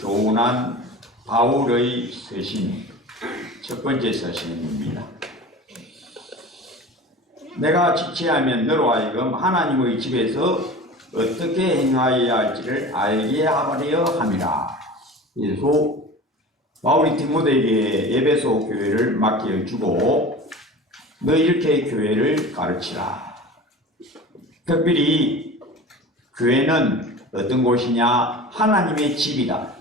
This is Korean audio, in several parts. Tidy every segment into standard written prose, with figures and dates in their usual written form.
교훈한 바울의 서신, 첫 번째 서신입니다. 내가 지체하면 너로 하여금 하나님의 집에서 어떻게 행하여야 할지를 알게 하려 함이라. 그래서 바울이 디모데에게 에베소 교회를 맡겨주고 너 이렇게 교회를 가르치라. 특별히 교회는 어떤 곳이냐? 하나님의 집이다.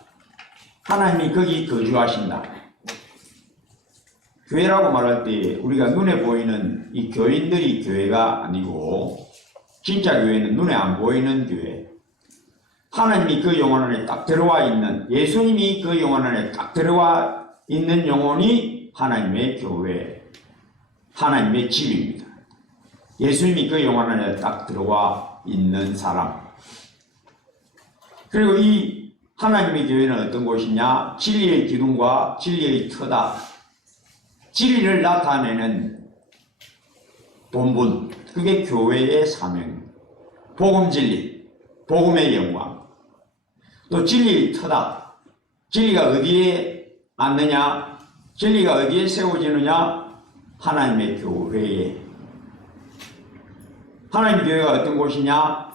하나님이 거기 거주하신다. 교회라고 말할 때 우리가 눈에 보이는 이 교인들이 교회가 아니고 진짜 교회는 눈에 안 보이는 교회. 하나님이 그 영혼 안에 딱 들어와 있는, 예수님이 그 영혼 안에 딱 들어와 있는 영혼이 하나님의 교회, 하나님의 집입니다. 예수님이 그 영혼 안에 딱 들어와 있는 사람. 그리고 이 하나님의 교회는 어떤 곳이냐? 진리의 기둥과 진리의 터다. 진리를 나타내는 본분, 그게 교회의 사명. 복음 진리, 복음의 영광. 또 진리의 터다. 진리가 어디에 앉느냐? 진리가 어디에 세워지느냐? 하나님의 교회에. 하나님의 교회가 어떤 곳이냐?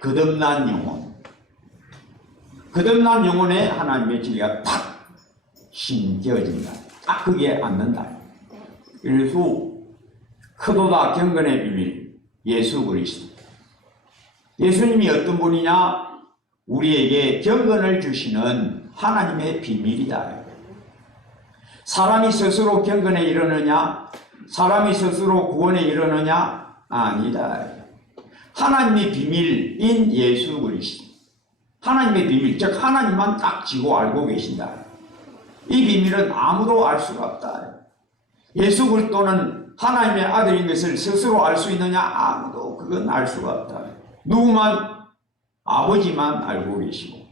거듭난 영혼. 거듭난 영혼에 하나님의 진리가 탁 심겨진다. 딱 거기에 앉는다. 그래서 크도다 경건의 비밀, 예수 그리스도. 예수님이 어떤 분이냐? 우리에게 경건을 주시는 하나님의 비밀이다. 사람이 스스로 경건에 이르느냐? 사람이 스스로 구원에 이르느냐? 아니다. 하나님의 비밀인 예수 그리스도. 하나님의 비밀, 즉 하나님만 딱 지고 알고 계신다. 이 비밀은 아무도 알 수가 없다. 예수 그리스도는 하나님의 아들인 것을 스스로 알 수 있느냐? 아무도 그건 알 수가 없다. 누구만? 아버지만 알고 계시고.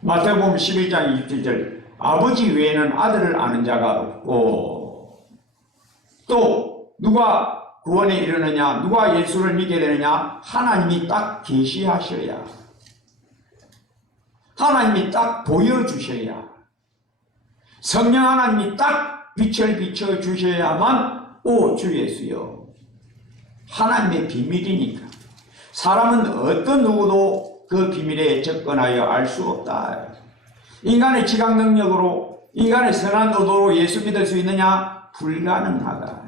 마태복음 11장 27절 아버지 외에는 아들을 아는 자가 없고, 또 누가 구원에 이르느냐? 누가 예수를 믿게 되느냐? 하나님이 딱 계시하셔야, 하나님이 딱 보여주셔야, 성령 하나님이 딱 빛을 비춰주셔야만 오 주 예수여. 하나님의 비밀이니까 사람은 어떤 누구도 그 비밀에 접근하여 알 수 없다. 인간의 지각 능력으로, 인간의 선한 의도로 예수 믿을 수 있느냐? 불가능하다.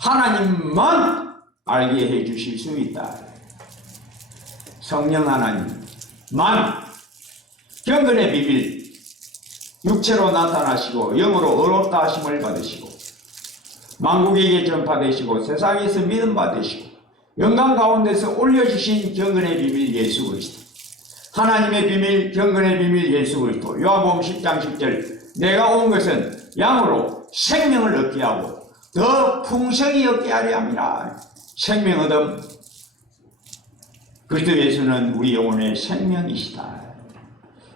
하나님만 알게 해주실 수 있다. 성령 하나님만 경건의 비밀, 육체로 나타나시고 영으로 의롭다 하심을 받으시고 만국에게 전파되시고 세상에서 믿음 받으시고 영광 가운데서 올려주신 경건의 비밀 예수 그리스도. 하나님의 비밀, 경건의 비밀 예수 그리스도. 요한복음 10장 10절 내가 온 것은 양으로 생명을 얻게 하고 더 풍성히 얻게 하려 함이라. 생명 얻음. 그리스도 예수는 우리 영혼의 생명이시다.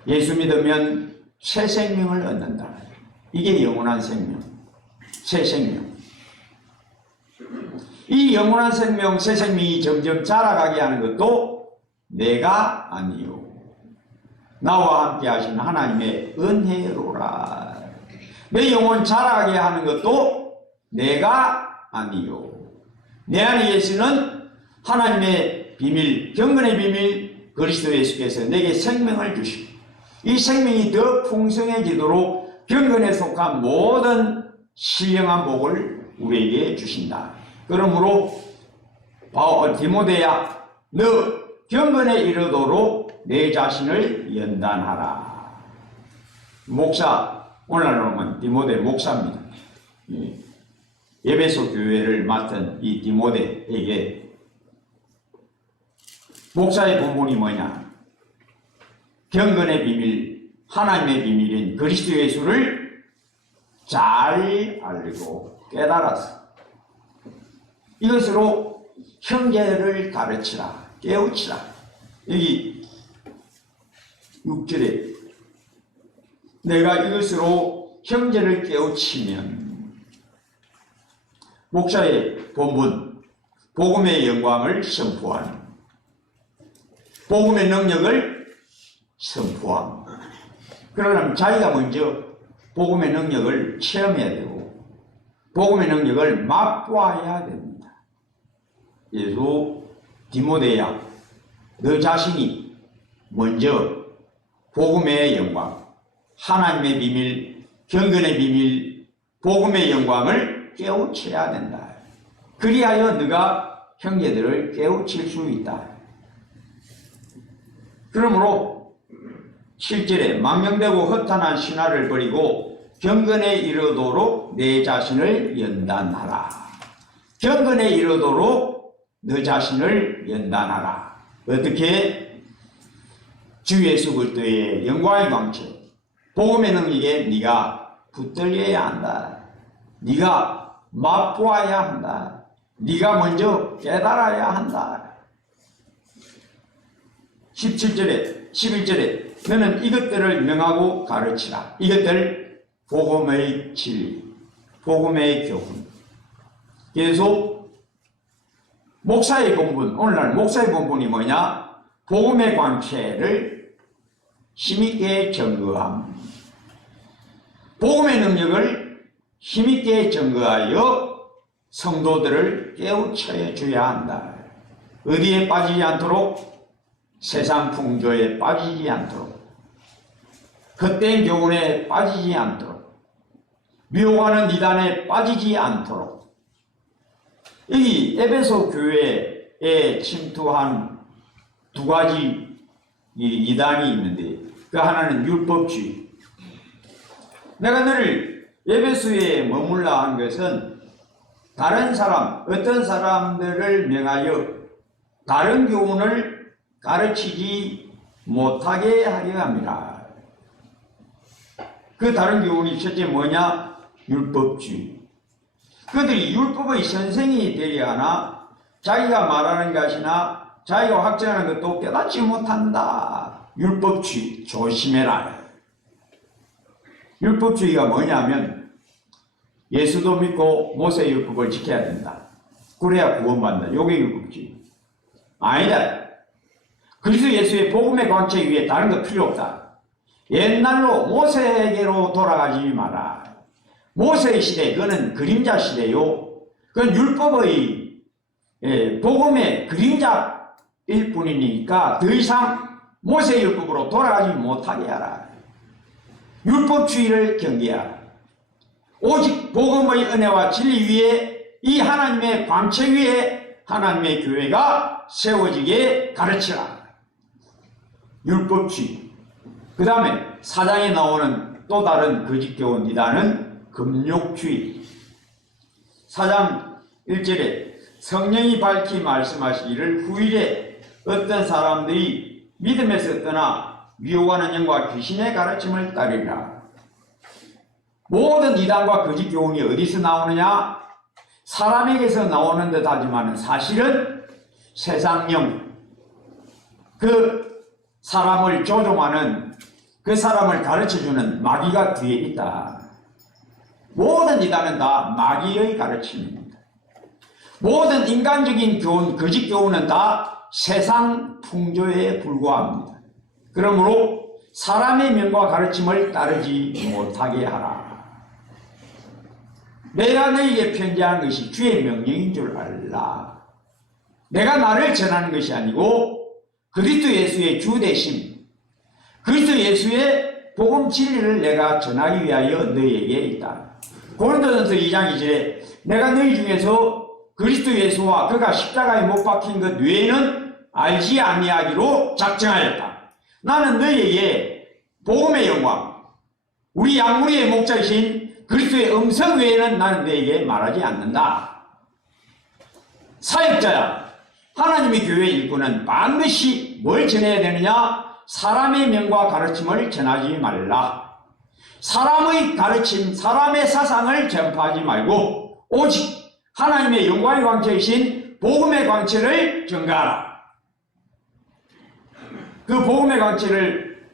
예수 믿으면 새 생명을 얻는다. 이게 영원한 생명, 새 생명. 이 영원한 생명, 새 생명이 점점 자라가게 하는 것도 내가 아니요 나와 함께 하신 하나님의 은혜로라. 내 영혼 자라게 하는 것도 내가 아니요 내 안에 계시는 하나님의 비밀, 경건의 비밀 그리스도 예수께서 내게 생명을 주시고 이 생명이 더 풍성해지도록 경건에 속한 모든 신령한 복을 우리에게 주신다. 그러므로 디모데야 너 경건에 이르도록 내 자신을 연단하라. 목사, 오늘날로는 디모데 목사입니다. 에베소 교회를 맡은 이 디모데에게 목사의 본분이 뭐냐? 경건의 비밀, 하나님의 비밀인 그리스도 예수를 잘 알고 깨달아서 이것으로 형제를 가르치라, 깨우치라. 여기 6절에 내가 이것으로 형제를 깨우치면 목사의 본분, 복음의 영광을 선포하는, 복음의 능력을 선포합니다. 그러려면 자기가 먼저 복음의 능력을 체험해야 되고 복음의 능력을 맛보아야 됩니다. 그래서 디모데야, 너 자신이 먼저 복음의 영광, 하나님의 비밀, 경건의 비밀, 복음의 영광을 깨우쳐야 된다. 그리하여 너가 형제들을 깨우칠 수 있다. 그러므로 7절에 망령되고 허탄한 신화를 버리고 경건에 이르도록 내 자신을 연단하라. 경건에 이르도록 너 자신을 연단하라. 어떻게? 주 예수 그리스도의 영광의 광채, 복음의 능력에 네가 붙들려야 한다. 네가 맛보아야 한다. 네가 먼저 깨달아야 한다. 17절에 11절에 너는 이것들을 명하고 가르치라. 이것들 복음의 진리, 복음의 교훈. 계속 목사의 본분, 오늘날 목사의 본분이 뭐냐? 복음의 광채를 힘있게 증거함. 복음의 능력을 힘있게 증거하여 성도들을 깨우쳐 줘야 한다. 어디에 빠지지 않도록? 세상 풍조에 빠지지 않도록, 헛된 교훈에 빠지지 않도록, 미혹하는 이단에 빠지지 않도록. 여기 에베소 교회에 침투한 두 가지 이단이 있는데 그 하나는 율법주의. 내가 너를 에베소에 머물라 한 것은 다른 사람, 어떤 사람들을 명하여 다른 교훈을 가르치지 못하게 하려 합니다. 그 다른 교훈이 첫째 뭐냐? 율법주의. 그들이 율법의 선생이 되려 하나 자기가 말하는 것이나 자기가 확정하는 것도 깨닫지 못한다. 율법주의 조심해라. 율법주의가 뭐냐면 예수도 믿고 모세의 율법을 지켜야 된다. 그래야 구원받는다. 요게 율법주의. 아니다. 그리스도 예수의 복음의 광채 위에 다른 거 필요 없다. 옛날로 모세에게로 돌아가지 마라. 모세의 시대, 그거는 그림자 시대요. 그건 율법의 복음의 그림자일 뿐이니까 더 이상 모세의 율법으로 돌아가지 못하게 하라. 율법주의를 경계하라. 오직 복음의 은혜와 진리 위에 이 하나님의 광채 위에 하나님의 교회가 세워지게 가르치라. 율법주의. 그 다음에 4장에 나오는 또 다른 거짓교훈 이단은 금욕주의. 4장 1절에 성령이 밝히 말씀하시기를 후일에 어떤 사람들이 믿음에서 떠나 미혹하는 영과 귀신의 가르침을 따르리라. 모든 이단과 거짓교훈이 어디서 나오느냐? 사람에게서 나오는 듯 하지만 사실은 세상령, 그 사람을 조종하는, 그 사람을 가르쳐주는 마귀가 뒤에 있다. 모든 이단은 다 마귀의 가르침입니다. 모든 인간적인 교훈, 거짓 교훈은 다 세상 풍조에 불과합니다. 그러므로 사람의 명과 가르침을 따르지 못하게 하라. 내가 너에게 편지하는 것이 주의 명령인 줄 알라. 내가 나를 전하는 것이 아니고 그리스도 예수의 주 되심, 그리스도 예수의 복음 진리를 내가 전하기 위하여 너희에게 있다. 고린도전서 2장 2절에 내가 너희 중에서 그리스도 예수와 그가 십자가에 못 박힌 것 외에는 알지 아니하기로 작정하였다. 나는 너희에게 복음의 영광, 우리 양무리의 목자이신 그리스도의 음성 외에는 나는 너희에게 말하지 않는다. 사역자야, 하나님의 교회 일꾼은 반드시 뭘 전해야 되느냐? 사람의 명과 가르침을 전하지 말라. 사람의 가르침, 사람의 사상을 전파하지 말고 오직 하나님의 영광의 광채이신 복음의 광채를 전가하라. 그 복음의 광채를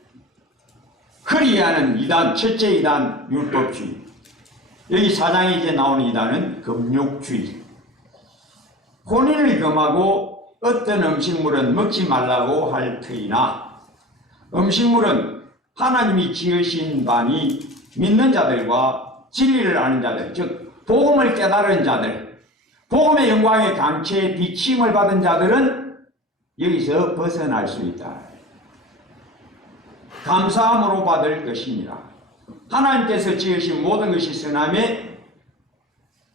흐리하는 이단, 첫째 이단 율법주의. 여기 4장에 이제 나오는 이단은 금욕주의. 혼인을 금하고 어떤 음식물은 먹지 말라고 할 터이나 음식물은 하나님이 지으신 바니 믿는 자들과 진리를 아는 자들, 즉 복음을 깨달은 자들, 복음의 영광의 강체에 비침을 받은 자들은 여기서 벗어날 수 있다. 감사함으로 받을 것입니다. 하나님께서 지으신 모든 것이 선함에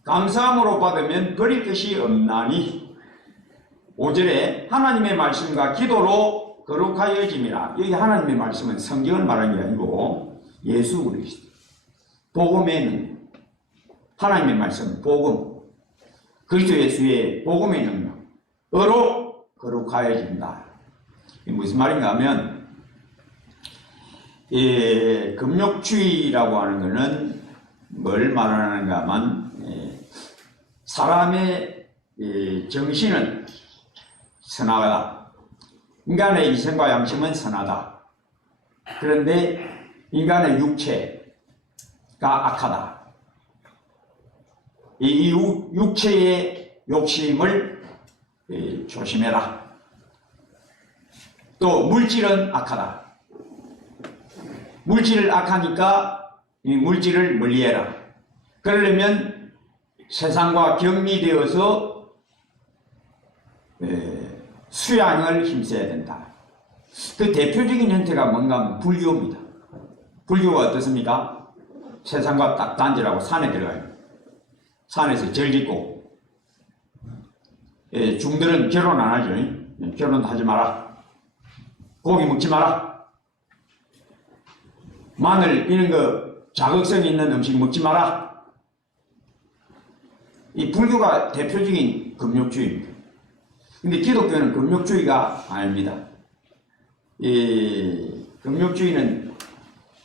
감사함으로 받으면 버릴 것이 없나니 5절에 하나님의 말씀과 기도로 거룩하여짐이라. 여기 하나님의 말씀은 성경을 말하는 게 아니고 예수 그리스도 복음에는 하나님의 말씀 복음 그리스도 예수의 복음의 능력으로 거룩하여진다. 무슨 말인가 하면 금욕주의라고 하는 것은 뭘 말하는가 하면 사람의 정신은 선하다. 인간의 이성과 양심은 선하다. 그런데 인간의 육체가 악하다. 이 육체의 욕심을 조심해라. 또 물질은 악하다. 물질을 악하니까 이 물질을 멀리해라. 그러려면 세상과 격리되어서 수양을 힘써야 된다. 그 대표적인 형태가 뭔가 하면 불교입니다. 불교가 어떻습니까? 세상과 딱 단절하고 산에 들어가요. 산에서 절 짓고 중들은 결혼 안 하죠. 결혼하지 마라. 고기 먹지 마라. 마늘 이런 거 자극성 있는 음식 먹지 마라. 이 불교가 대표적인 금욕주의입니다. 근데 기독교는 금욕주의가 아닙니다. 이 금욕주의는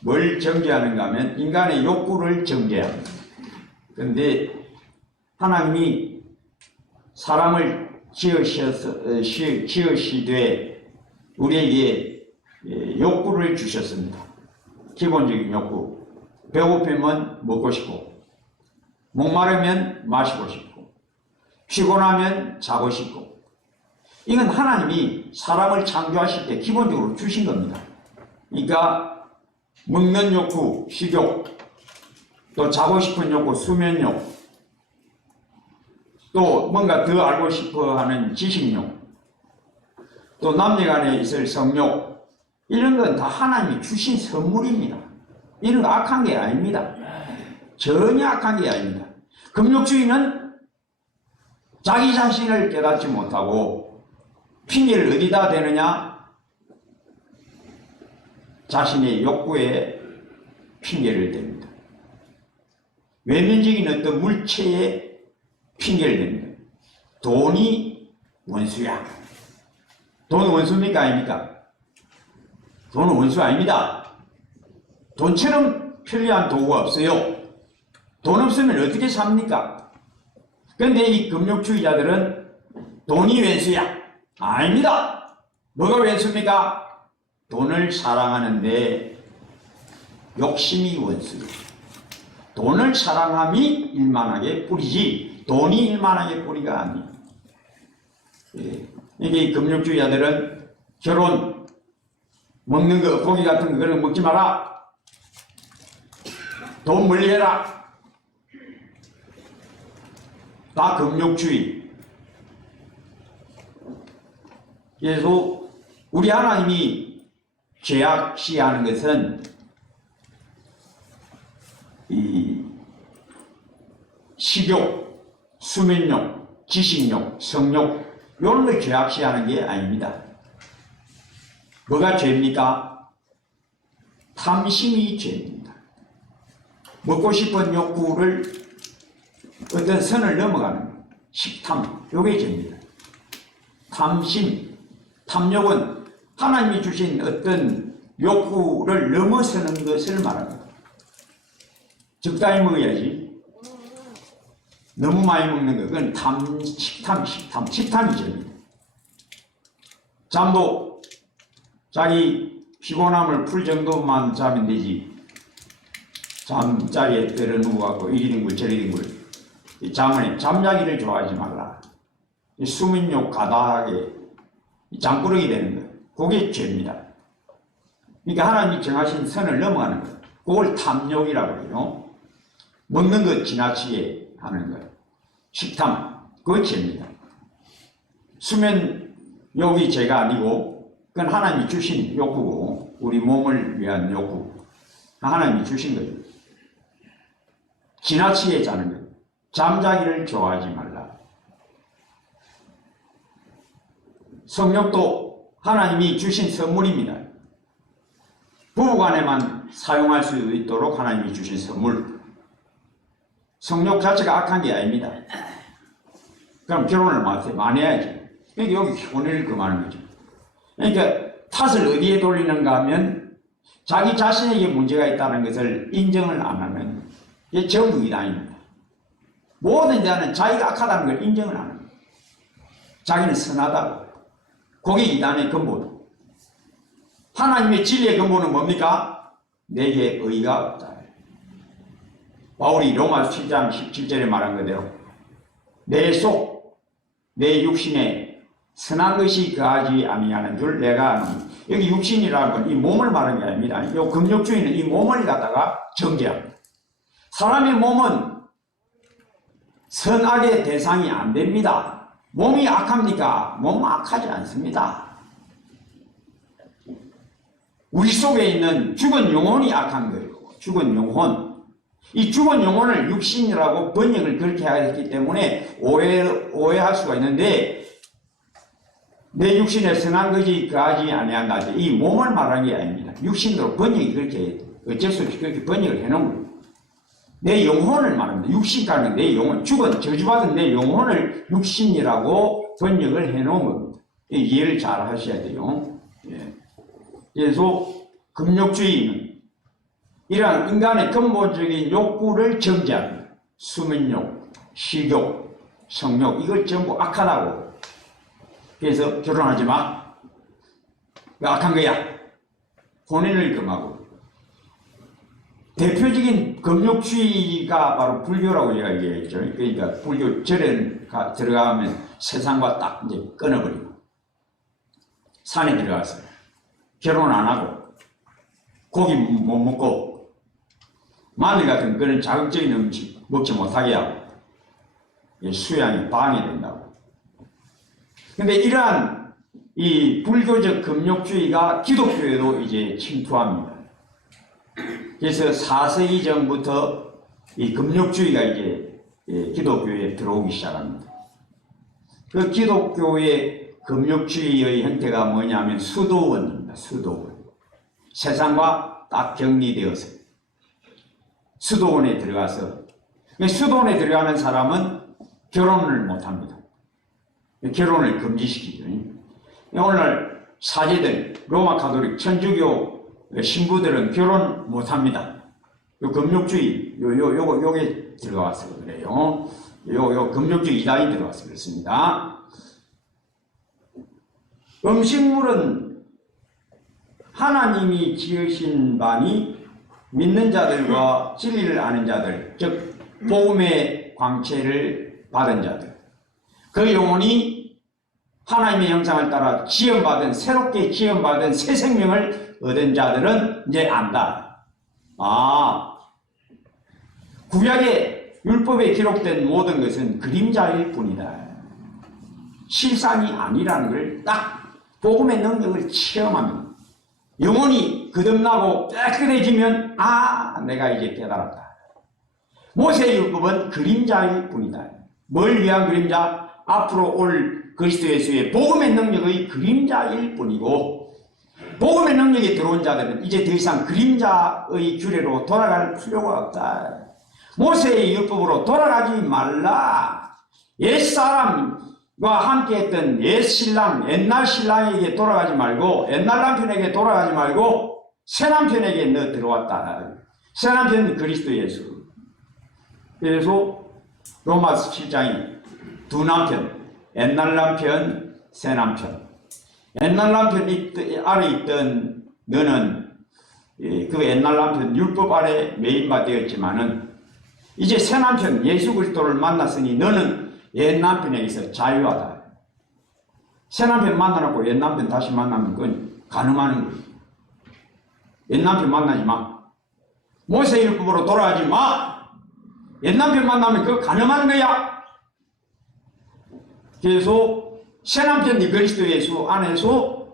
뭘 정죄하는가 하면 인간의 욕구를 정죄합니다. 그런데 하나님이 사람을 지으시되 우리에게 욕구를 주셨습니다. 기본적인 욕구. 배고프면 먹고 싶고, 목마르면 마시고 싶고, 피곤하면 자고 싶고. 이건 하나님이 사람을 창조하실 때 기본적으로 주신 겁니다. 그러니까 먹는 욕구, 식욕, 또 자고 싶은 욕구, 수면욕, 또 뭔가 더 알고 싶어 하는 지식욕, 또 남녀간에 있을 성욕, 이런 건 다 하나님이 주신 선물입니다. 이런 거 악한 게 아닙니다. 전혀 악한 게 아닙니다. 금욕주의는 자기 자신을 깨닫지 못하고 핑계를 어디다 대느냐? 자신의 욕구에 핑계를 댑니다. 외면적인 어떤 물체에 핑계를 댑니다. 돈이 원수야. 돈은 원수입니까? 아닙니까? 돈은 원수 아닙니다. 돈처럼 편리한 도구가 없어요. 돈 없으면 어떻게 삽니까? 그런데 이 금욕주의자들은 돈이 왼수야. 아닙니다. 뭐가 왼수입니까? 돈을 사랑하는데 욕심이 원수예요. 돈을 사랑함이 일만하게 뿌리지 돈이 일만하게 뿌리가 아니에요. 이게 금욕주의자들은 결혼, 먹는 거, 고기 같은 거 그런 거 먹지 마라. 돈 멀리해라. 다 금욕주의. 그래서 우리 하나님이 죄악시하는 것은 이 식욕, 수면욕, 지식욕, 성욕 이런 걸 죄악시하는 게 아닙니다. 뭐가 죄입니까? 탐심이 죄입니다. 먹고 싶은 욕구를 어떤 선을 넘어가는 식탐, 요게 죄입니다. 탐심, 탐욕은 하나님이 주신 어떤 욕구를 넘어서는 것을 말합니다. 적당히 먹어야지. 너무 많이 먹는 거, 그건 식탐이 죄입니다. 잠도 자기 피곤함을 풀 정도만 자면 되지. 잠자리에 때려 누워갖고 이리 뒹굴 저리 뒹굴 잠자기를 좋아하지 말라. 수면욕 가다하게 잠꾸러기 되는 거, 그게 죄입니다. 그러니까 하나님이 정하신 선을 넘어가는 것. 그걸 탐욕이라고 해요. 먹는 것 지나치게 하는 것. 식탐. 그거 죄입니다. 수면욕이 죄가 아니고 그건 하나님이 주신 욕구고 우리 몸을 위한 욕구. 하나님이 주신 거죠. 지나치게 자는 것. 잠자기를 좋아하지 말라. 성욕도 하나님이 주신 선물입니다. 부부간에만 사용할 수 있도록 하나님이 주신 선물. 성욕 자체가 악한 게 아닙니다. 그럼 결혼을 많이 해야지. 그러니까 여기 혼을 금하는 거죠. 그러니까 탓을 어디에 돌리는가 하면 자기 자신에게 문제가 있다는 것을 인정을 안 하면 이게 전부 이단입니다. 모든 자는 자기가 악하다는 걸 인정을 안 합니다. 자기는 선하다고. 그게 이단의 근본. 하나님의 진리의 근본은 뭡니까? 내게 의가 없다. 바울이 로마서 7장 17절에 말한 그대로 내 속, 내 육신에 선한 것이 거하지 아니하는 줄 내가 아노니. 여기 육신이라는 건 이 몸을 말하는 게 아닙니다. 이 금욕주의는 이 몸을 갖다가 정죄합니다. 사람의 몸은 선악의 대상이 안 됩니다. 몸이 악합니까? 몸은 악하지 않습니다. 우리 속에 있는 죽은 영혼이 악한 거예요. 죽은 영혼. 이 죽은 영혼을 육신이라고 번역을 그렇게 하기 때문에 오해할 수가 있는데 내 육신에 선한 것이 거하지 아니한다. 이 몸을 말하는 게 아닙니다. 육신으로 번역이 그렇게 어쩔 수 없이 그렇게 번역을 해놓은 거예요. 내 영혼을 말합니다. 육신이라는 내 영혼, 죽은 저주받은 내 영혼을 육신이라고 번역을 해놓은 겁니다. 이해를 잘 하셔야 돼요. 예. 그래서 금욕주의는 이러한 인간의 근본적인 욕구를 정죄합니다. 수면욕, 식욕, 성욕 이걸 전부 악하다고. 그래서 결혼하지 마. 악한 거야. 혼인을 금하고. 대표적인 금욕주의가 바로 불교라고 이야기했죠. 그러니까 불교 절에 들어가면 세상과 딱 이제 끊어버리고 산에 들어가서 결혼 안 하고 고기 못 먹고 마늘 같은 그런 자극적인 음식 먹지 못하게 하고 수양이 방해된다고. 근데 이러한 이 불교적 금욕주의가 기독교에도 이제 침투합니다. 그래서 4세기 전부터 이 금욕주의가 이제 기독교에 들어오기 시작합니다. 그 기독교의 금욕주의의 형태가 뭐냐면 수도원입니다. 수도원. 세상과 딱 격리되어서 수도원에 들어가서 수도원에 들어가는 사람은 결혼을 못합니다. 결혼을 금지시키죠. 오늘날 사제들, 로마 가톨릭, 천주교 신부들은 결혼 못합니다. 요 금욕주의, 요게 들어가서 그래요. 요 금욕주의 이단이 들어가서 그렇습니다. 음식물은 하나님이 지으신 바니 믿는 자들과 진리를 아는 자들, 즉 복음의 광채를 받은 자들, 그 영혼이 하나님의 형상을 따라 지음받은, 새롭게 지음받은 새 생명을 얻은 자들은 이제 안다. 구약의 율법에 기록된 모든 것은 그림자일 뿐이다. 실상이 아니라는 걸 딱 복음의 능력을 체험하면 영혼이 거듭나고 깨끗해지면 내가 이제 깨달았다. 모세의 율법은 그림자일 뿐이다. 뭘 위한 그림자? 앞으로 올 그리스도 예수의 복음의 능력의 그림자일 뿐이고 복음의 능력이 들어온 자들은 이제 더 이상 그림자의 규례로 돌아갈 필요가 없다. 모세의 율법으로 돌아가지 말라. 옛사람과 함께했던 옛신랑, 옛날 신랑에게 돌아가지 말고 옛날 남편에게 돌아가지 말고 새 남편에게 너 들어왔다. 새 남편은 그리스도 예수. 그래서 로마서 7장이 두 남편, 옛날 남편, 새 남편. 옛날 남편 아래 있던 너는 그 옛날 남편 율법 아래 매인바 되었지만은 이제 새 남편 예수 그리스도를 만났으니 너는 옛 남편에게서 자유하다. 새 남편 만나놓고 옛 남편 다시 만나면 그건 가늠하는 거예요. 옛 남편 만나지 마. 모세율법으로 돌아가지 마. 옛 남편 만나면 그거 가늠하는 거야. 그래서 새 남편 그리스도 예수 안에서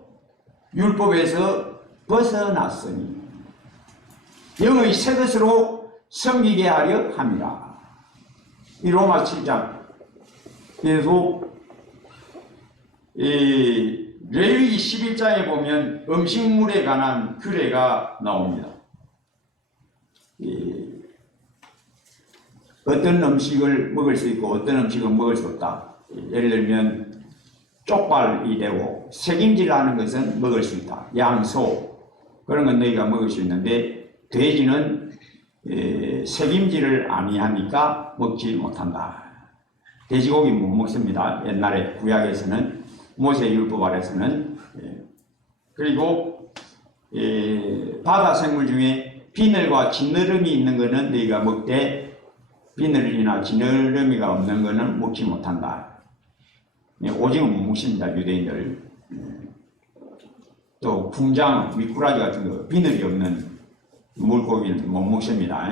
율법에서 벗어났으니 영의 새 것으로 섬기게 하려 함이라. 이 로마 7장. 그래서 이 레위기 11장에 보면 음식물에 관한 규례가 나옵니다. 어떤 음식을 먹을 수 있고 어떤 음식은 먹을 수 없다. 예를 들면 쪽발이 되고 색임질하는 것은 먹을 수 있다. 양, 소 그런 건 너희가 먹을 수 있는데 돼지는 색임질을 아니하니까 먹지 못한다. 돼지고기 못 먹습니다. 옛날에 구약에서는 모세율법 아래서는. 그리고 바다 생물 중에 비늘과 지느러미 있는 것은 너희가 먹되 비늘이나 지느러미가 없는 것은 먹지 못한다. 오징어 못 먹습니다. 유대인들. 또 풍장, 미꾸라지 같은 거 비늘이 없는 물고기는 못 먹습니다.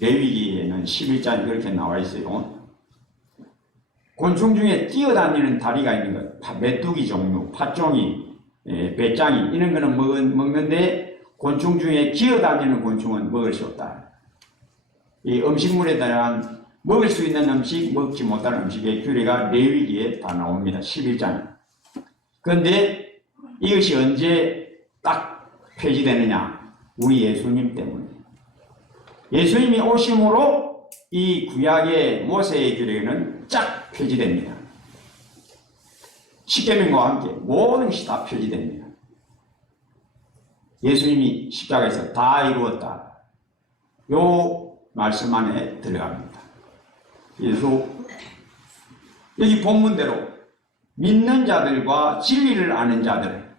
레위기에는 11장이 그렇게 나와 있어요. 곤충 중에 뛰어다니는 다리가 있는 것, 메뚜기 종류, 팥종이, 배짱이 이런 거는 먹는데 곤충 중에 기어다니는 곤충은 먹을 수 없다. 이 음식물에 대한 먹을 수 있는 음식, 먹지 못하는 음식의 규례가 레위기에 다 나옵니다. 11장. 그런데 이것이 언제 딱 폐지되느냐? 우리 예수님 때문에. 예수님이 오심으로 이 구약의 모세의 규례는 쫙 폐지됩니다. 십계명과 함께 모든 것이 다 폐지됩니다. 예수님이 십자가에서 다 이루었다. 요 말씀 안에 들어갑니다. 그래서 여기 본문대로 믿는 자들과 진리를 아는 자들,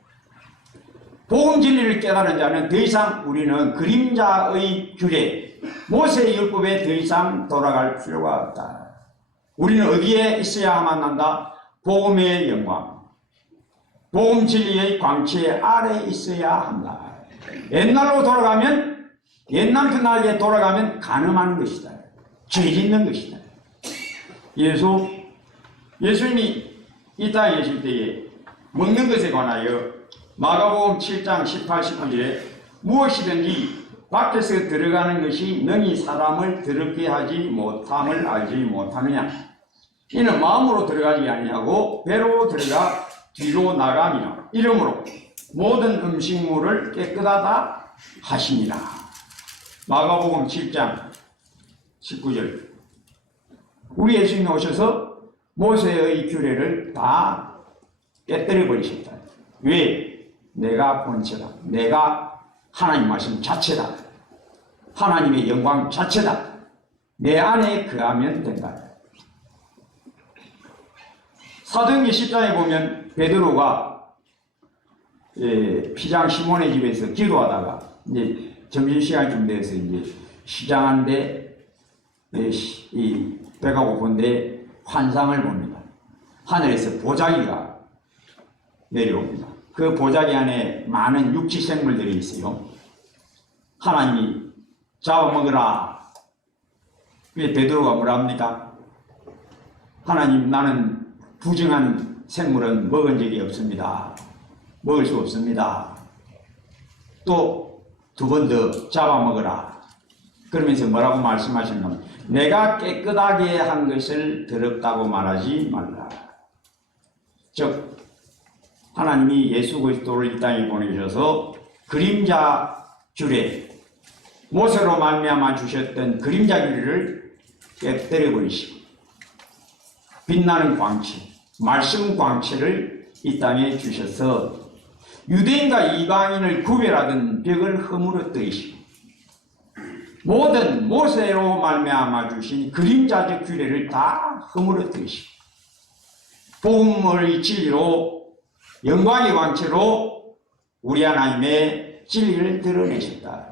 복음 진리를 깨달은 자는 더 이상 우리는 그림자의 규례, 모세의 율법에 더 이상 돌아갈 필요가 없다. 우리는 어디에 있어야만 한다? 복음의 영광, 복음 진리의 광채 아래 있어야 한다. 옛날로 돌아가면, 옛날 그날에 돌아가면 간음하는 것이다. 죄 짓는 것이다. 그래서 예수님이 이 땅에 계실 때에 먹는 것에 관하여 마가복음 7장 18, 19절에 무엇이든지 밖에서 들어가는 것이 능히 사람을 더럽게 하지 못함을 알지 못하느냐. 이는 마음으로 들어가지 아니하고 배로 들어가 뒤로 나감이라. 이러므로 모든 음식물을 깨끗하다 하시니라. 마가복음 7장 19절. 우리 예수님이 오셔서 모세의 규례를 다 깨뜨려 버리셨다. 왜? 내가 본체다. 내가 하나님 말씀 자체다. 하나님의 영광 자체다. 내 안에 거하면 된다. 사도행전 10장에 보면 베드로가 피장 시몬의 집에서 기도하다가 이제 점심시간쯤 돼서 이제 시장한데 이 배가 고픈데 환상을 봅니다. 하늘에서 보자기가 내려옵니다. 그 보자기 안에 많은 육지 생물들이 있어요. 하나님이 잡아먹으라. 왜 베드로가 뭐라 합니까? 하나님, 나는 부정한 생물은 먹은 적이 없습니다. 먹을 수 없습니다. 또 두 번 더 잡아먹으라. 그러면서 뭐라고 말씀하셨냐면 내가 깨끗하게 한 것을 더럽다고 말하지 말라. 즉 하나님이 예수 그리스도를 이 땅에 보내주셔서 그림자 규례, 모세로 말미암아 주셨던 그림자 규례를 깨뜨려 버리시고 빛나는 광채, 말씀 광채를 이 땅에 주셔서 유대인과 이방인을 구별하던 벽을 허물어뜨리시고 모든 모세로 말미암아 주신 그림자적 규례를 다 허물어뜨리시고 복음의 진리로 영광의 광채로 우리 하나님의 진리를 드러내셨다.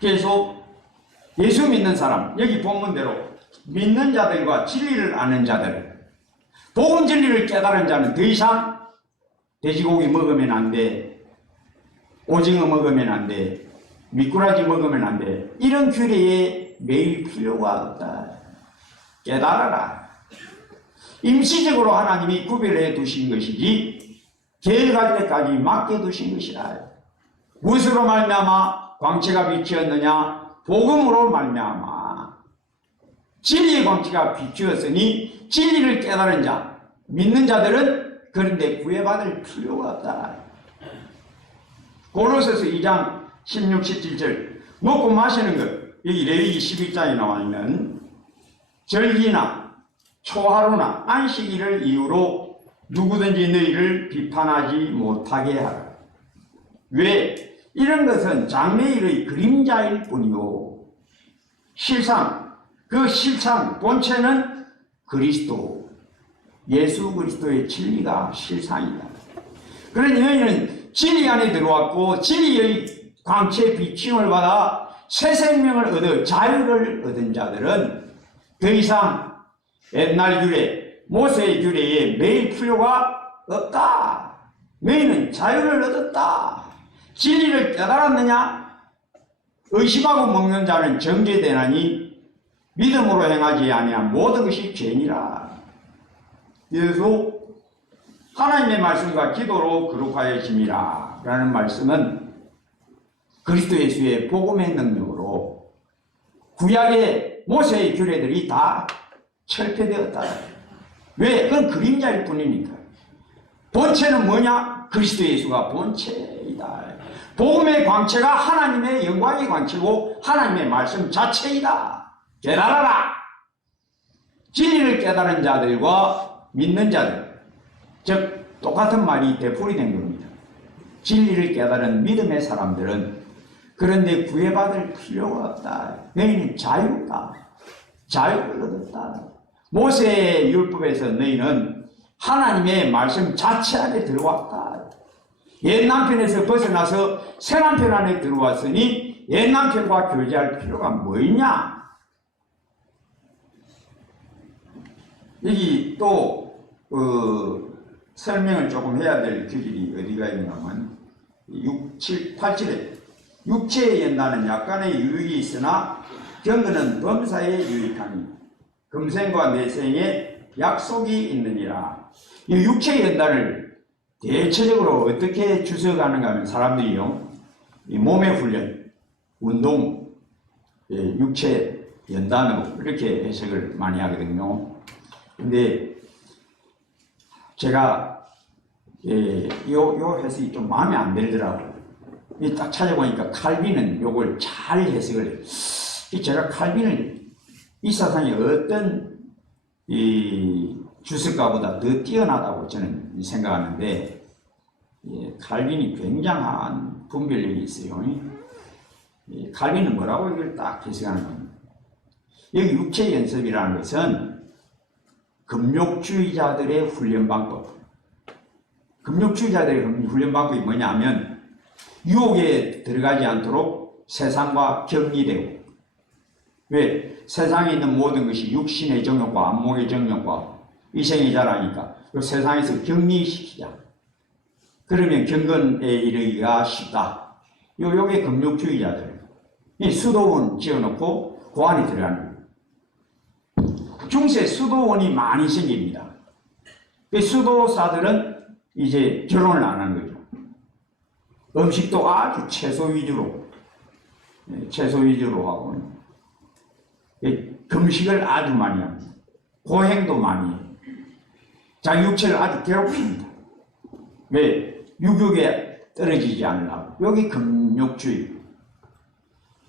그래서 예수 믿는 사람, 여기 본문대로 믿는 자들과 진리를 아는 자들, 복음 진리를 깨달은 자는 더 이상 돼지고기 먹으면 안 돼. 오징어 먹으면 안 돼. 미꾸라지 먹으면 안 돼. 이런 규례에 매일 필요가 없다. 깨달아라. 임시적으로 하나님이 구별해 두신 것이지 계획할 때까지 맡겨두신 것이라. 무엇으로 말미암아 광채가 비치었느냐? 복음으로 말미암아 진리의 광채가 비치었으니 진리를 깨달은 자, 믿는 자들은 그런데 구애받을 필요가 없다. 고로새서 2장 16, 17절 먹고 마시는 것, 여기 레위기 11장에 나와 있는 절기나 초하루나 안식일을 이유로 누구든지 너희를 비판하지 못하게 하라. 왜? 이런 것은 장래일의 그림자일 뿐이요 실상, 그 실상 본체는 그리스도, 예수 그리스도의 진리가 실상이다. 그러니 너희는 진리 안에 들어왔고 진리의 광채 비침을 받아 새 생명을 얻어 자유를 얻은 자들은 더 이상 옛날 규례, 모세의 규례에 매일 필요가 없다. 너희는 자유를 얻었다. 진리를 깨달았느냐? 의심하고 먹는 자는 정죄되나니 믿음으로 행하지 아니한 모든 것이 죄니라. 그래서 하나님의 말씀과 기도로 거룩하여짐이라 라는 말씀은 그리스도 예수의 복음의 능력으로 구약의 모세의 규례들이 다 철폐되었다. 왜? 그건 그림자일 뿐이니까. 본체는 뭐냐? 그리스도 예수가 본체이다. 복음의 광채가 하나님의 영광의 광채고 하나님의 말씀 자체이다. 깨달아라. 진리를 깨달은 자들과 믿는 자들, 즉 똑같은 말이 되풀이된 겁니다. 진리를 깨달은 믿음의 사람들은 그런데 구애받을 필요가 없다. 너희는 자유다. 자유를 얻었다. 모세의 율법에서 너희는 하나님의 말씀 자체 안에 들어왔다. 옛 남편에서 벗어나서 새 남편 안에 들어왔으니 옛 남편과 교제할 필요가 뭐 있냐? 여기 또 설명을 조금 해야 될 규칙이 어디가 있냐면 6, 7, 8절에 육체의 연단은 약간의 유익이 있으나 경건은 범사에 유익하니 금생과 내생에 약속이 있느니라. 이 육체의 연단을 대체적으로 어떻게 주석하는가 하면 사람들이요, 이 몸의 훈련, 운동, 육체 연단으로 이렇게 해석을 많이 하거든요. 근데 제가 요 해석이 좀 마음에 안 들더라고요. 딱 찾아보니까 칼빈은 요걸 잘 해석을 해요. 제가 칼빈을 이 세상에 어떤 이 주석가보다 더 뛰어나다고 저는 생각하는데, 칼빈이 굉장한 분별력이 있어요. 칼빈은 뭐라고 이걸 딱 해석하는 겁니다. 여기 육체 연습이라는 것은 금욕주의자들의 훈련 방법. 금욕주의자들의 훈련 방법이 뭐냐면 유혹에 들어가지 않도록 세상과 격리되고, 왜? 세상에 있는 모든 것이 육신의 정욕과 안목의 정욕과 위생의 자라니까 세상에서 격리시키자. 그러면 경건에 이르기가 쉽다. 요게 금욕주의자들. 이 수도원 지어놓고 그 안에 들어가는 거예요. 중세 수도원이 많이 생깁니다. 수도사들은 이제 결혼을 안 하는 거죠. 음식도 아주 채소 위주로 하고, 금식을 아주 많이 합니다. 고행도 많이 해요. 자기 육체를 아주 괴롭힙니다. 왜? 유격에 떨어지지 않으려고. 여기 금욕주의.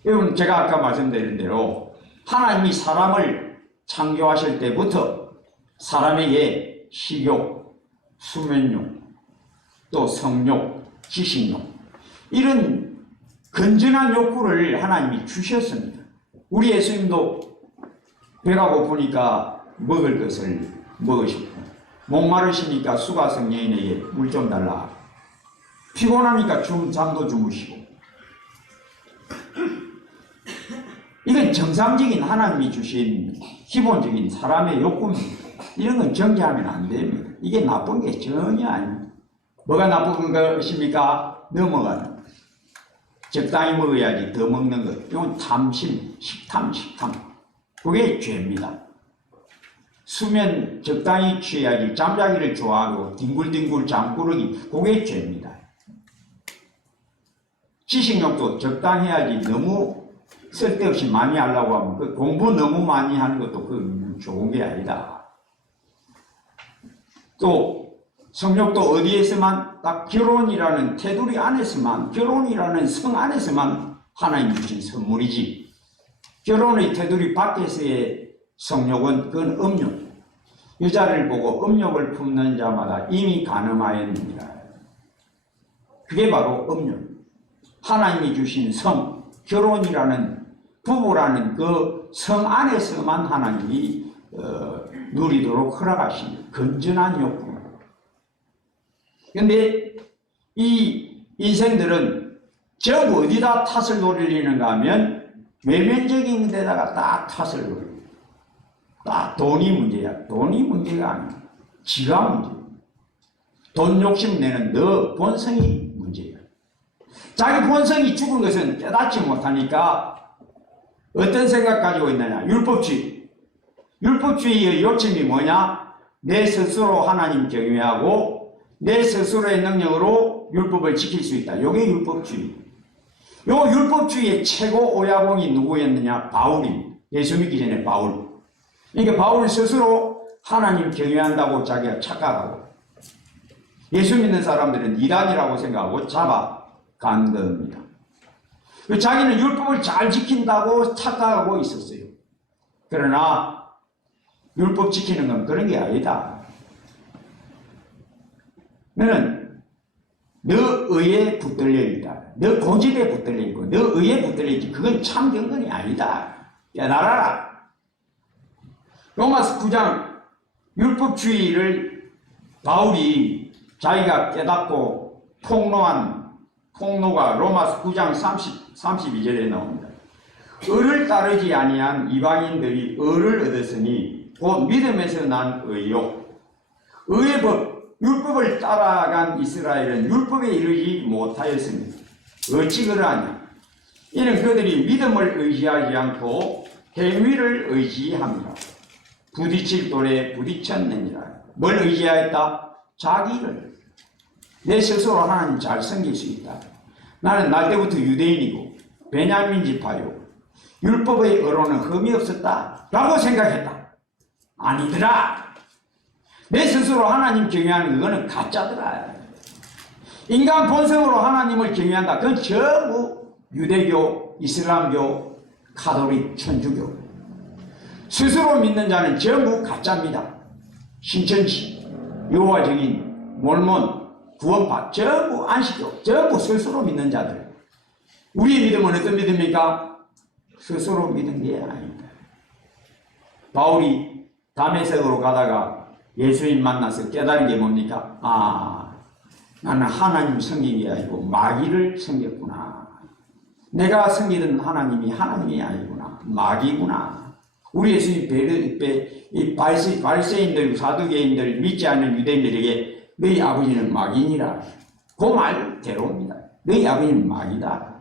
여러분, 제가 아까 말씀드린 대로 하나님이 사람을 창조하실 때부터 사람에게 식욕, 수면욕, 또 성욕, 지식욕, 이런 건전한 욕구를 하나님이 주셨습니다. 우리 예수님도 배가 고프니까 먹을 것을 먹으시고, 목마르시니까 수가성 여인에게 물 좀 달라, 피곤하니까 잠도 주무시고, 이건 정상적인 하나님이 주신 기본적인 사람의 욕구입니다. 이런 건 정죄하면 안 됩니다. 이게 나쁜 게 전혀 아닙니다. 뭐가 나쁜 것입니까? 넘어가는. 적당히 먹어야지 더 먹는 것. 이건 탐심, 식탐. 그게 죄입니다. 수면 적당히 취해야지 잠자기를 좋아하고 뒹굴뒹굴 잠꾸러기, 그게 죄입니다. 지식욕도 적당해야지 너무 쓸데없이 많이 하려고 하면 그 공부 너무 많이 하는 것도 그 좋은 게 아니다. 또 성욕도 어디에서만 딱 결혼이라는 테두리 안에서만, 결혼이라는 성 안에서만 하나님 주신 선물이지, 결혼의 테두리 밖에서의 성욕은 그건 음욕. 여자를 보고 음욕을 품는 자마다 이미 간음하였느니라. 그게 바로 음욕. 하나님이 주신 성, 결혼이라는, 부부라는 그 성 안에서만 하나님이 누리도록 허락하신 건전한 욕구. 근데 이 인생들은 전부 어디다 탓을 돌리는가 하면 외면적인 데다가 딱 탓을 돌리고, 딱 돈이 문제야. 돈이 문제가 아니야. 지가 문제야. 돈 욕심 내는 너 본성이 문제야. 자기 본성이 죽은 것은 깨닫지 못하니까 어떤 생각 가지고 있느냐? 율법주의. 율법주의의 요점이 뭐냐? 내 스스로 하나님 경외하고 내 스스로의 능력으로 율법을 지킬 수 있다. 이게 율법주의. 요 율법주의의 최고 오야공이 누구였느냐? 바울입니다. 예수 믿기 전에 바울. 그러니까 바울은 스스로 하나님 경외한다고 자기가 착각하고, 예수 믿는 사람들은 이단이라고 생각하고 잡아간 겁니다. 자기는 율법을 잘 지킨다고 착각하고 있었어요. 그러나 율법 지키는 건 그런 게 아니다. 너는 너 의에 붙들려 있다. 너 고집에 붙들려 있고 너 의에 붙들려 있지. 그건 참 경건이 아니다. 깨달아라. 로마서 9장 율법주의를 바울이 자기가 깨닫고 폭로가 로마서 9장 32절에 나옵니다. 의를 따르지 아니한 이방인들이 의를 얻었으니 곧 믿음에서 난 의요. 의의 법, 율법을 따라간 이스라엘은 율법에 이르지 못하였으니 어찌 그러하냐. 이는 그들이 믿음을 의지하지 않고 행위를 의지합니다. 부딪힐 돌에 부딪혔느니라. 뭘 의지하였다? 자기를. 내 스스로 하나님 잘 섬길 수 있다. 나는 날 때부터 유대인이고 베냐민 지파요. 율법의 의로는 흠이 없었다 라고 생각했다. 아니더라. 내 스스로 하나님 경외하는 그거는 가짜더라. 인간 본성으로 하나님을 경외한다. 그건 전부 유대교, 이슬람교, 가톨릭, 천주교. 스스로 믿는 자는 전부 가짜입니다. 신천지, 여호와 증인, 몰몬, 구원파, 전부 안식교, 전부 스스로 믿는 자들. 우리의 믿음은 어떤 믿음입니까? 스스로 믿은 게 아닙니다. 바울이 다메섹으로 가다가 예수님 만나서 깨달은 게 뭡니까? 아, 나는 하나님 섬긴 게 아니고 마귀를 섬겼구나. 내가 섬기던 하나님이 아니구나. 마귀구나. 우리 예수님 바리새인들, 사두개인들, 믿지 않는 유대인들에게 너희 아버지는 마귀니라. 그 말대로입니다. 너희 아버지는 마귀다.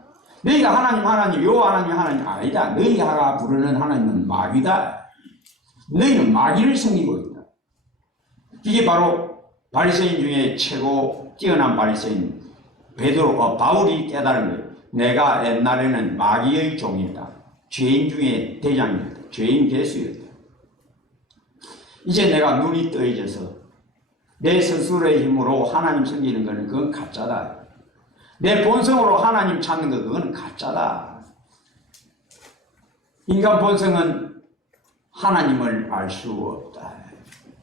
너희가 하나님, 요 하나님 아니다. 너희가 부르는 하나님은 마귀다. 너희는 마귀를 섬기고 있다. 이게 바로 바리새인 중에 최고 뛰어난 바리새인 바울이 깨달은 거예요. 내가 옛날에는 마귀의 종이었다. 죄인 중에 대장이었다. 죄인 개수였다. 이제 내가 눈이 떠져서 내 스스로의 힘으로 하나님 섬기는 것은 그건 가짜다. 내 본성으로 하나님 찾는 것 그건 가짜다. 인간 본성은 하나님을 알 수 없다.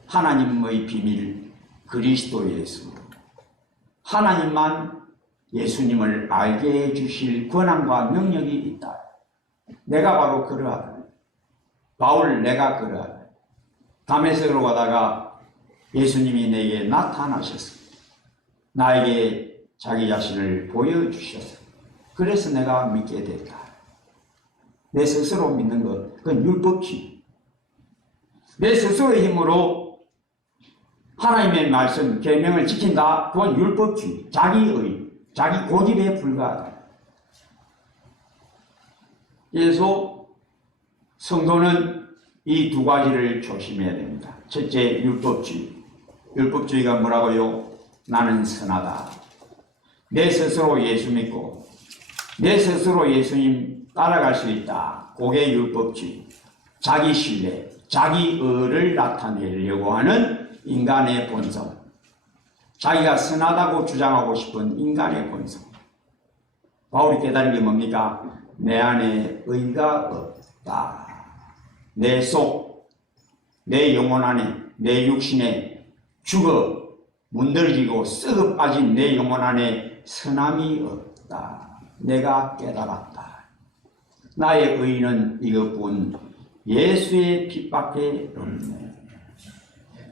하나님의 비밀 그리스도 예수. 하나님만 예수님을 알게 해주실 권한과 능력이 있다. 내가 바로 그러하다. 바울 내가 그러하다. 다메섹으로 가다가 예수님이 내게 나타나셨습니다. 나에게 자기 자신을 보여주셨어요. 그래서 내가 믿게 됐다. 내 스스로 믿는 것, 그건 율법주의. 내 스스로의 힘으로 하나님의 말씀, 계명을 지킨다, 그건 율법주의. 자기의, 자기 고집에 불과하다. 그래서 성도는 이 두 가지를 조심해야 됩니다. 첫째, 율법주의. 율법주의가 뭐라고요? 나는 선하다. 내 스스로 예수 믿고 내 스스로 예수님 따라갈 수 있다. 그게 율법주의. 자기 신뢰, 자기 의를 나타내려고 하는 인간의 본성. 자기가 선하다고 주장하고 싶은 인간의 본성. 바울이 깨달은 게 뭡니까? 내 안에 의가 없다. 내 속, 내 영혼 안에, 내 육신에 죽어 문드러지고 썩어 빠진 내 영혼 안에 선함이 없다. 내가 깨달았다. 나의 의는 이것뿐 예수의 빛밖에 없네.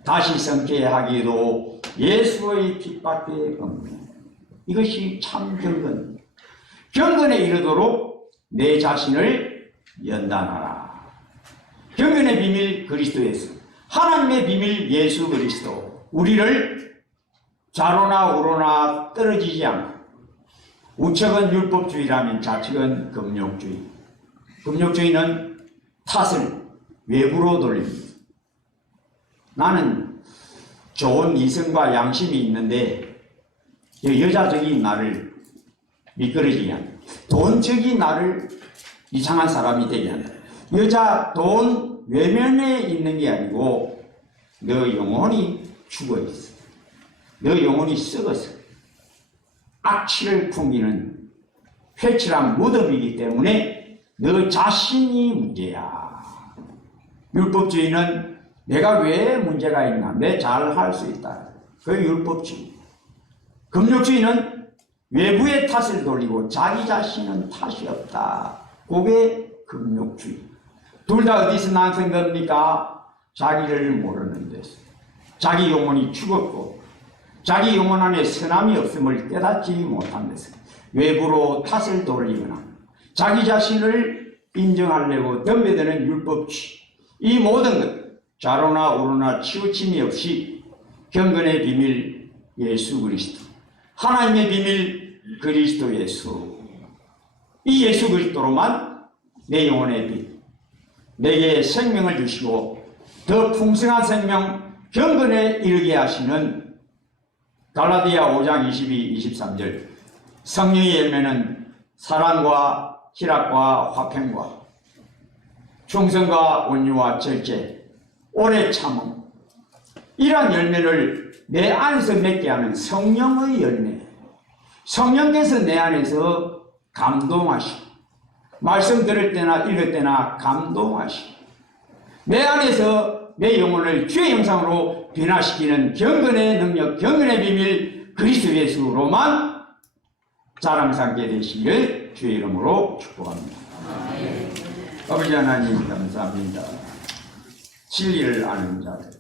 다시 성케 하기도 예수의 빛밖에 없네. 이것이 참 경건. 경건에 이르도록 내 자신을 연단하라. 경건의 비밀 그리스도 예수. 하나님의 비밀 예수 그리스도. 우리를 좌로나 우로나 떨어지지 않고 우측은 율법주의라면 좌측은 금욕주의. 금욕주의는 탓을 외부로 돌립니다. 나는 좋은 이성과 양심이 있는데 여자적이 나를 미끄러지게 한다. 돈적이 나를 이상한 사람이 되게 한다. 여자 돈 외면에 있는 게 아니고 너 영혼이 죽어있어. 너 영혼이 썩어서 악취를 풍기는 회칠한 무덤이기 때문에 너 자신이 문제야. 율법주의는 내가 왜 문제가 있나? 내 잘 할 수 있다. 그게 율법주의. 금욕주의는 외부의 탓을 돌리고 자기 자신은 탓이 없다. 그게 금욕주의. 둘 다 어디서 난생 겁니까? 자기를 모르는 데서. 자기 영혼이 죽었고 자기 영혼 안에 선함이 없음을 깨닫지 못한 데서 외부로 탓을 돌리거나 자기 자신을 인정하려고 덤벼드는 율법주의. 이 모든 것 좌로나 우로나 치우침이 없이 경건의 비밀 예수 그리스도, 하나님의 비밀 그리스도 예수, 이 예수 그리스도로만 내 영혼의 빛, 내게 생명을 주시고 더 풍성한 생명 경건에 이르게 하시는 갈라디아 5장 22, 23절 성령의 열매는 사랑과 희락과 화평과 충성과 온유와 절제 오래 참음, 이러한 열매를 내 안에서 맺게 하는 성령의 열매. 성령께서 내 안에서 감동하시고 말씀 들을 때나 읽을 때나 감동하시고 내 안에서 내 영혼을 주의 형상으로 변화시키는 경건의 능력, 경건의 비밀 그리스도 예수로만 자랑 삼게 되시기를 주의 이름으로 축복합니다. 아버지 하나님 감사합니다. 진리를 아는 자들,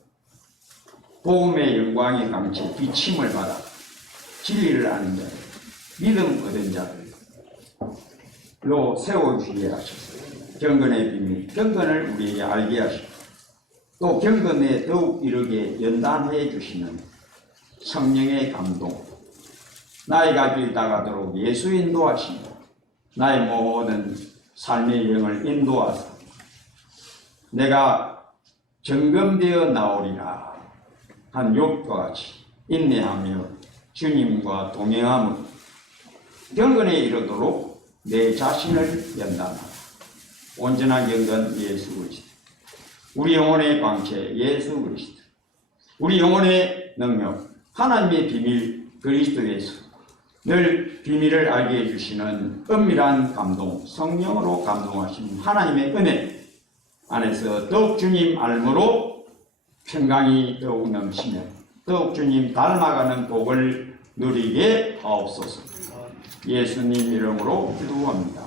복음의 영광의 강체 비침을 받아 진리를 아는 자들, 믿음 얻은 자들로 세워주게 하셔서 경건의 비밀, 경건을 우리에게 알게 하시고 또 경건에 더욱 이르게 연단해 주시는 성령의 감동, 나이가 길다가도록 예수 인도하시고 나의 모든 삶의 여행을 인도하사 내가 점검되어 나오리라 한 욥과 같이 인내하며 주님과 동행함을 경건에 이르도록 내 자신을 연단하라. 온전한 경건 예수 그리스도, 우리 영혼의 광채 예수 그리스도, 우리 영혼의 능력 하나님의 비밀 그리스도 예수, 늘 비밀을 알게 해주시는 은밀한 감동, 성령으로 감동하신 하나님의 은혜 안에서 더욱 주님 알므로 평강이 더욱 넘치며 더욱 주님 닮아가는 복을 누리게 하옵소서. 예수님 이름으로 기도합니다.